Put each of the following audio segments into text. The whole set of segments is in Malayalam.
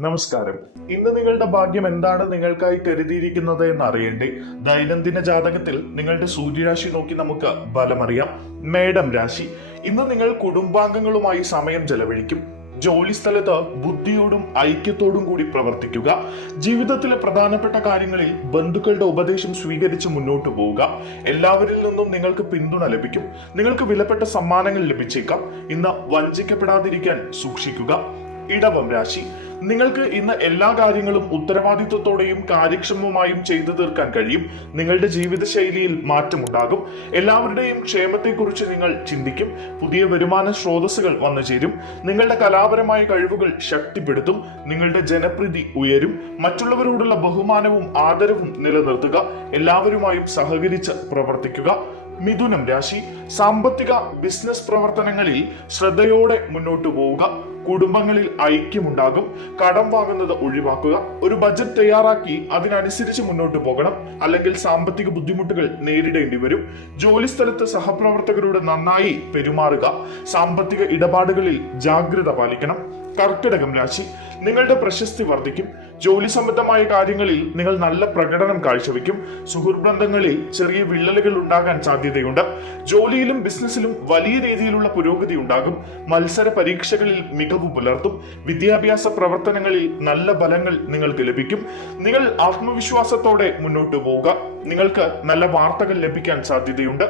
നമസ്കാരം. ഇന്ന് നിങ്ങളുടെ ഭാഗ്യം എന്താണ് നിങ്ങൾക്കായി കരുതിയിരിക്കുന്നത് എന്ന് അറിയണ്ടേ? ദൈനംദിന ജാതകത്തിൽ നിങ്ങളുടെ സൂര്യരാശി നോക്കി നമുക്ക് ഫലമറിയാം. മേടം രാശി. ഇന്ന് നിങ്ങൾ കുടുംബാംഗങ്ങളുമായി സമയം ചെലവഴിക്കും. ജോലി സ്ഥലത്ത് ബുദ്ധിയോടും ഐക്യത്തോടും കൂടി പ്രവർത്തിക്കുക. ജീവിതത്തിലെ പ്രധാനപ്പെട്ട കാര്യങ്ങളിൽ ബന്ധുക്കളുടെ ഉപദേശം സ്വീകരിച്ച് മുന്നോട്ട് പോവുക. എല്ലാവരിൽ നിന്നും നിങ്ങൾക്ക് പിന്തുണ ലഭിക്കും. നിങ്ങൾക്ക് വിലപ്പെട്ട സമ്മാനങ്ങൾ ലഭിച്ചേക്കാം. ഇന്ന് വഞ്ചിക്കപ്പെടാതിരിക്കാൻ സൂക്ഷിക്കുക. ഇടവം രാശി. നിങ്ങൾക്ക് ഇന്ന് എല്ലാ കാര്യങ്ങളും ഉത്തരവാദിത്വത്തോടെയും കാര്യക്ഷമമായും ചെയ്തു തീർക്കാൻ കഴിയും. നിങ്ങളുടെ ജീവിതശൈലിയിൽ മാറ്റമുണ്ടാകും. എല്ലാവരുടെയും ക്ഷേമത്തെക്കുറിച്ച് നിങ്ങൾ ചിന്തിക്കും. പുതിയ വരുമാന സ്രോതസ്സുകൾ വന്നു ചേരും. നിങ്ങളുടെ കലാപരമായ കഴിവുകൾ ശക്തിപ്പെടുത്തും. നിങ്ങളുടെ ജനപ്രീതി ഉയരും. മറ്റുള്ളവരോടുള്ള ബഹുമാനവും ആദരവും നിലനിർത്തുക. എല്ലാവരുമായും സഹകരിച്ച് പ്രവർത്തിക്കുക. മിഥുനം രാശി. സാമ്പത്തിക ബിസിനസ് പ്രവർത്തനങ്ങളിൽ ശ്രദ്ധയോടെ മുന്നോട്ടു പോവുക. കുടുംബങ്ങളിൽ ഐക്യമുണ്ടാകും. കടം വാങ്ങുന്നത് ഒഴിവാക്കുക. ഒരു ബജറ്റ് തയ്യാറാക്കി അതിനനുസരിച്ച് മുന്നോട്ട് പോകണം. അല്ലെങ്കിൽ സാമ്പത്തിക ബുദ്ധിമുട്ടുകൾ നേരിടേണ്ടി വരും. ജോലി സ്ഥലത്ത് സഹപ്രവർത്തകരോട് നന്നായി പെരുമാറുക. സാമ്പത്തിക ഇടപാടുകളിൽ ജാഗ്രത പാലിക്കണം. കർക്കിടകം രാശി. നിങ്ങളുടെ പ്രശസ്തി വർദ്ധിക്കും. ജോലി സംബന്ധമായ കാര്യങ്ങളിൽ നിങ്ങൾ നല്ല പ്രകടനം കാഴ്ചവെക്കും. സുഹൃത്ത് ബന്ധങ്ങളിൽ ചെറിയ വിള്ളലുകൾ ഉണ്ടാകാൻ സാധ്യതയുണ്ട്. ജോലിയിലും ബിസിനസ്സിലും വലിയ രീതിയിലുള്ള പുരോഗതി ഉണ്ടാകും. മത്സര പരീക്ഷകളിൽ മികവ് പുലർത്തും. വിദ്യാഭ്യാസ പ്രവർത്തനങ്ങളിൽ നല്ല ഫലങ്ങൾ നിങ്ങൾക്ക് ലഭിക്കും. നിങ്ങൾ ആത്മവിശ്വാസത്തോടെ മുന്നോട്ട് പോവുക. നിങ്ങൾക്ക് നല്ല വാർത്തകൾ ലഭിക്കാൻ സാധ്യതയുണ്ട്.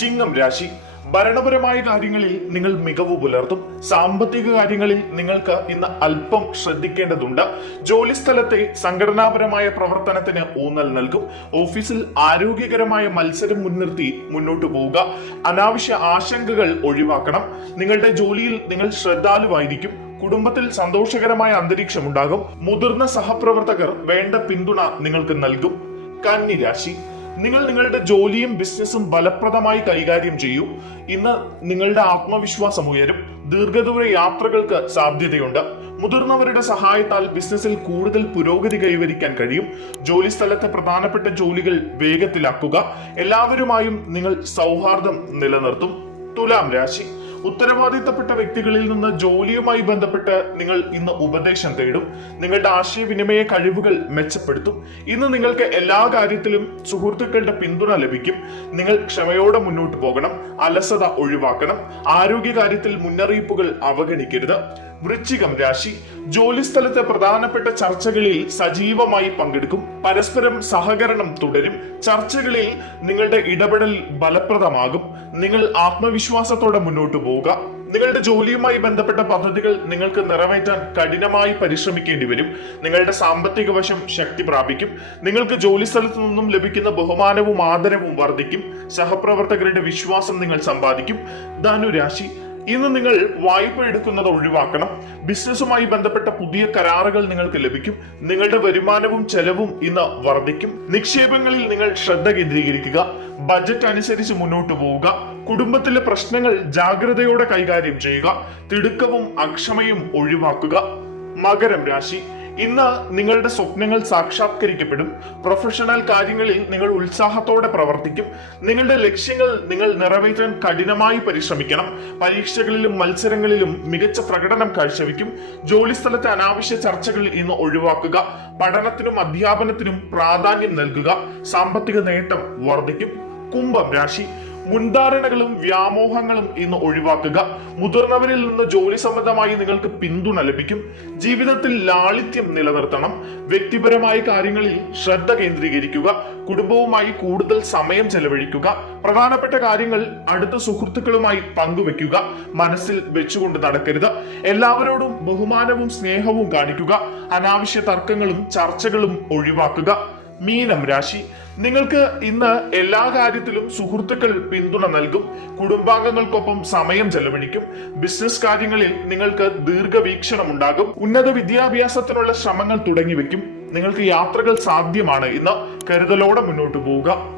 ചിങ്ങം രാശി. ഭരണപരമായ കാര്യങ്ങളിൽ നിങ്ങൾ മികവ് പുലർത്തും. സാമ്പത്തിക കാര്യങ്ങളിൽ നിങ്ങൾക്ക് ഇന്ന് അല്പം ശ്രദ്ധിക്കേണ്ടതുണ്ട്. ജോലി സ്ഥലത്തെ സംഘടനാപരമായ പ്രവർത്തനത്തിന് ഊന്നൽ നൽകും. ഓഫീസിൽ ആരോഗ്യകരമായ മത്സരം മുൻനിർത്തി മുന്നോട്ട് പോവുക. അനാവശ്യ ആശങ്കകൾ ഒഴിവാക്കണം. നിങ്ങളുടെ ജോലിയിൽ നിങ്ങൾ ശ്രദ്ധാലുവായിരിക്കും. കുടുംബത്തിൽ സന്തോഷകരമായ അന്തരീക്ഷം ഉണ്ടാകും. മുതിർന്ന സഹപ്രവർത്തകർ വേണ്ട പിന്തുണ നിങ്ങൾക്ക് നൽകും. കന്നി രാശി. നിങ്ങൾ നിങ്ങളുടെ ജോലിയും ബിസിനസ്സും ഫലപ്രദമായി കൈകാര്യം ചെയ്യൂ. ഇന്ന് നിങ്ങളുടെ ആത്മവിശ്വാസം ഉയരും. ദീർഘദൂര യാത്രകൾക്ക് സാധ്യതയുണ്ട്. മുതിർന്നവരുടെ സഹായത്താൽ ബിസിനസ്സിൽ കൂടുതൽ പുരോഗതി കൈവരിക്കാൻ കഴിയും. ജോലി സ്ഥലത്തെ പ്രധാനപ്പെട്ട ജോലികൾ വേഗത്തിലാക്കുക. എല്ലാവരുമായും നിങ്ങൾ സൗഹാർദ്ദം നിലനിർത്തും. തുലാം രാശി. ഉത്തരവാദിത്തപ്പെട്ട വ്യക്തികളിൽ നിന്ന് ജോലിയുമായി ബന്ധപ്പെട്ട് നിങ്ങൾ ഇന്ന് ഉപദേശം തേടും. നിങ്ങളുടെ ആശയവിനിമയ കഴിവുകൾ മെച്ചപ്പെടുത്തും. ഇന്ന് നിങ്ങൾക്ക് എല്ലാ കാര്യത്തിലും സുഹൃത്തുക്കളുടെ പിന്തുണ ലഭിക്കും. നിങ്ങൾ ക്ഷമയോടെ മുന്നോട്ട് പോകണം. അലസത ഒഴിവാക്കണം. ആരോഗ്യകാര്യത്തിൽ മുന്നറിയിപ്പുകൾ അവഗണിക്കരുത്. വൃശ്ചികം രാശി. ജോലി സ്ഥലത്തെ പ്രധാനപ്പെട്ട ചർച്ചകളിൽ സജീവമായി പങ്കെടുക്കും. പരസ്പരം സഹകരണം തുടരും. ചർച്ചകളിൽ നിങ്ങളുടെ ഇടപെടൽ ഫലപ്രദമാകും. നിങ്ങൾ ആത്മവിശ്വാസത്തോടെ മുന്നോട്ട് പോവുക. നിങ്ങളുടെ ജോലിയുമായി ബന്ധപ്പെട്ട പദ്ധതികൾ നിങ്ങൾക്ക് നിറവേറ്റാൻ കഠിനമായി പരിശ്രമിക്കേണ്ടി വരും. നിങ്ങളുടെ സാമ്പത്തിക വശം ശക്തി പ്രാപിക്കും. നിങ്ങൾക്ക് ജോലി സ്ഥലത്തു നിന്നും ലഭിക്കുന്ന ബഹുമാനവും ആദരവും വർദ്ധിക്കും. സഹപ്രവർത്തകരുടെ വിശ്വാസം നിങ്ങൾ സമ്പാദിക്കും. ധനുരാശി. ഇന്ന് നിങ്ങൾ വായ്പ എടുക്കുന്നത് ഒഴിവാക്കണം. ബിസിനസ്സുമായി ബന്ധപ്പെട്ട പുതിയ കരാറുകൾ നിങ്ങൾക്ക് ലഭിക്കും. നിങ്ങളുടെ വരുമാനവും ചെലവും ഇന്ന് വർദ്ധിക്കും. നിക്ഷേപങ്ങളിൽ നിങ്ങൾ ശ്രദ്ധ കേന്ദ്രീകരിക്കുക. ബജറ്റ് അനുസരിച്ച് മുന്നോട്ട് പോവുക. കുടുംബത്തിലെ പ്രശ്നങ്ങൾ ജാഗ്രതയോടെ കൈകാര്യം ചെയ്യുക. തിടുക്കവും അക്ഷമയും ഒഴിവാക്കുക. മകരം രാശി. ഇന്ന് നിങ്ങളുടെ സ്വപ്നങ്ങൾ സാക്ഷാത്കരിക്കപ്പെടും. പ്രൊഫഷണൽ കാര്യങ്ങളിൽ നിങ്ങൾ ഉത്സാഹത്തോടെ പ്രവർത്തിക്കും. നിങ്ങളുടെ ലക്ഷ്യങ്ങൾ നിങ്ങൾ നിറവേറ്റാൻ കഠിനമായി പരിശ്രമിക്കണം. പരീക്ഷകളിലും മത്സരങ്ങളിലും മികച്ച പ്രകടനം കാഴ്ചവെക്കും. ജോലിസ്ഥലത്തെ അനാവശ്യ ചർച്ചകൾ ഇന്ന് ഒഴിവാക്കുക. പഠനത്തിനും അധ്യാപനത്തിനും പ്രാധാന്യം നൽകുക. സാമ്പത്തിക നേട്ടം വർദ്ധിക്കും. കുംഭം രാശി. മുൻധാരണകളും വ്യാമോഹങ്ങളും ഇന്ന് ഒഴിവാക്കുക. മുതിർന്നവരിൽ നിന്ന് ജോലി സംബന്ധമായി നിങ്ങൾക്ക് പിന്തുണ ലഭിക്കും. ജീവിതത്തിൽ ലാളിത്യം നിലനിർത്തണം. വ്യക്തിപരമായ കാര്യങ്ങളിൽ ശ്രദ്ധ കേന്ദ്രീകരിക്കുക. കുടുംബവുമായി കൂടുതൽ സമയം ചെലവഴിക്കുക. പ്രധാനപ്പെട്ട കാര്യങ്ങൾ അടുത്ത സുഹൃത്തുക്കളുമായി പങ്കുവെക്കുക. മനസ്സിൽ വെച്ചുകൊണ്ട് നടക്കരുത്. എല്ലാവരോടും ബഹുമാനവും സ്നേഹവും കാണിക്കുക. അനാവശ്യ തർക്കങ്ങളും ചർച്ചകളും ഒഴിവാക്കുക. മീനം രാശി. നിങ്ങൾക്ക് ഇന്ന് എല്ലാ കാര്യത്തിലും സുഹൃത്തുക്കൾ പിന്തുണ നൽകും. കുടുംബാംഗങ്ങൾക്കൊപ്പം സമയം ചെലവഴിക്കും. ബിസിനസ് കാര്യങ്ങളിൽ നിങ്ങൾക്ക് ദീർഘവീക്ഷണം ഉണ്ടാകും. ഉന്നത വിദ്യാഭ്യാസത്തിനുള്ള ശ്രമങ്ങൾ തുടങ്ങിവെക്കും. നിങ്ങൾക്ക് യാത്രകൾ സാധ്യമാണ്. ഇന്ന് കരുതലോടെ മുന്നോട്ട് പോവുക.